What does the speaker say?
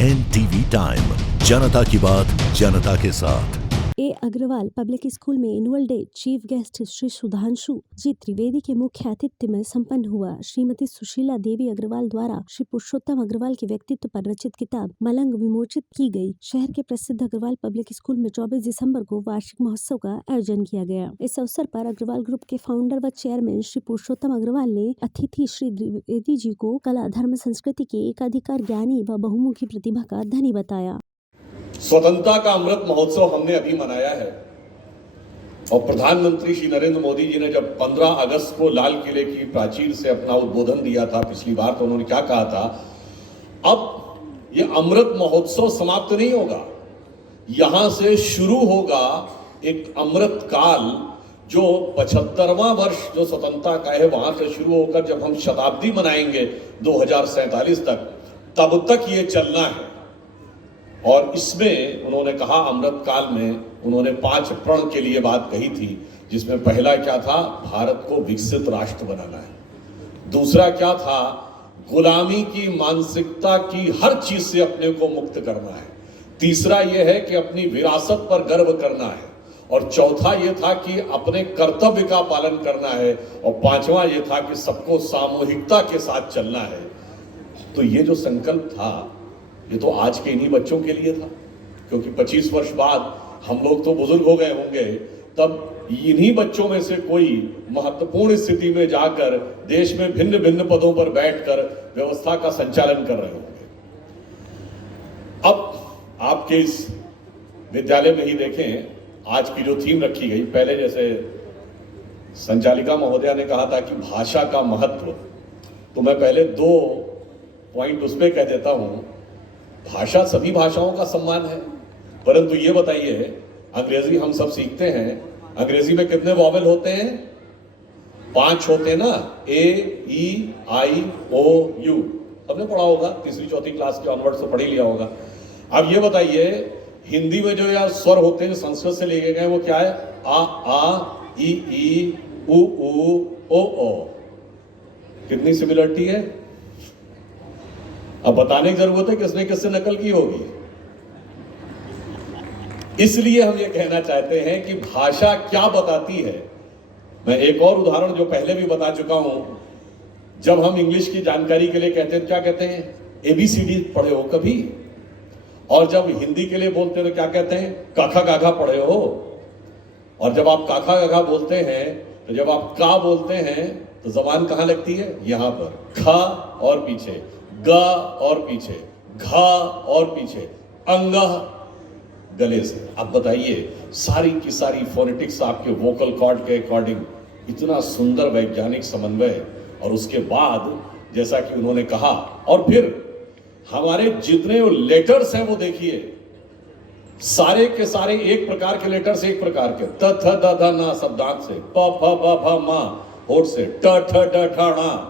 NTV time, जनता की बात जनता के साथ। ए अग्रवाल पब्लिक स्कूल में annual day chief guest Shri Sudhanshu ji Trivedi के मुख्य आतिथ्य में संपन्न हुआ। श्रीमती सुशीला देवी अग्रवाल द्वारा श्री पुरुषोत्तम अग्रवाल के व्यक्तित्व पर रचित किताब मलंग विमोचित की गई। शहर के प्रसिद्ध अग्रवाल पब्लिक स्कूल में 24 दिसंबर को वार्षिक महोत्सव का आयोजन किया गया। इस अवसर पर अग्रवाल ग्रुप के फाउंडर व चेयरमैन श्री पुरुषोत्तम अग्रवाल ने अतिथि श्री द्विवेदी जी को कला, धर्म, संस्कृति के एकाधिकार ज्ञानी व बहुमुखी प्रतिभा का धनी बताया। स्वतंत्रता का अमृत महोत्सव हमने अभी मनाया है और प्रधानमंत्री श्री नरेंद्र मोदी जी ने जब 15 अगस्त को लाल किले की प्राचीर से अपना उद्बोधन दिया था पिछली बार, तो उन्होंने क्या कहा था, अब ये अमृत महोत्सव समाप्त नहीं होगा, यहां से शुरू होगा एक अमृत काल जो 75वां वर्ष जो स्वतंत्रता का है वहां से शुरू होकर जब हम शताब्दी मनाएंगे 2047 तक, तब तक ये चलना है। और इसमें उन्होंने कहा, अमृत काल में उन्होंने 5 प्रण के लिए बात कही थी, जिसमें पहला क्या था, भारत को विकसित राष्ट्र बनाना है। दूसरा क्या था, गुलामी की मानसिकता की हर चीज से अपने को मुक्त करना है। तीसरा यह है कि अपनी विरासत पर गर्व करना है। और चौथा यह था कि अपने कर्तव्य का पालन करना है। और पांचवा यह था कि सबको सामूहिकता के साथ चलना है। तो ये जो संकल्प था, ये तो आज के इन्हीं बच्चों के लिए था, क्योंकि 25 वर्ष बाद हम लोग तो बुजुर्ग हो गए होंगे, तब इन्हीं बच्चों में से कोई महत्वपूर्ण स्थिति में जाकर देश में भिन्न भिन्न पदों पर बैठकर व्यवस्था का संचालन कर रहे होंगे। अब आपके इस विद्यालय में ही देखें, आज की जो थीम रखी गई, पहले जैसे संचालिका महोदया ने कहा था कि भाषा का महत्व, तो मैं पहले 2 पॉइंट उस पर कह देता हूं। भाषा सभी भाषाओं का सम्मान है, परंतु ये बताइए, अंग्रेजी हम सब सीखते हैं, अंग्रेजी में कितने वॉवेल होते हैं? 5 होते हैं ना, A, E, I, O, U। सबने पढ़ा होगा, 3री 4थी क्लास के ऑनवर्ड से पढ़ ही लिया होगा। अब ये बताइए, हिंदी में जो यार स्वर होते हैं संस्कृत से लेके गए, वो क्या है? आ, ई, उ, ओ। कितनी सिमिलरिटी है? अब बताने की जरूरत है किसने किससे नकल की होगी। इसलिए हम ये कहना चाहते हैं कि भाषा क्या बताती है। मैं एक और उदाहरण जो पहले भी बता चुका हूं, जब हम इंग्लिश की जानकारी के लिए कहते हैं, क्या कहते हैं? ABCD पढ़े हो कभी? और जब हिंदी के लिए बोलते हैं तो क्या कहते हैं? काखा गाघा पढ़े हो? और जब आप काखा गाघा बोलते हैं, तो जब आप का बोलते हैं तो जबान कहां लगती है? यहां पर, खा और पीछे, ग और पीछे, घा और पीछे, अंगह गले से। अब बताइए, सारी की सारी फोनेटिक्स आपके वोकल कॉर्ड के अकॉर्डिंग, इतना सुंदर वैज्ञानिक समन्वय। और उसके बाद जैसा कि उन्होंने कहा, और फिर हमारे जितने लेटर्स हैं वो देखिए, सारे के सारे एक प्रकार के लेटर्स, एक प्रकार के, त थ द ध न सब दांत से, प फ ब भ म होठ से, ट ठ ड ठ ण।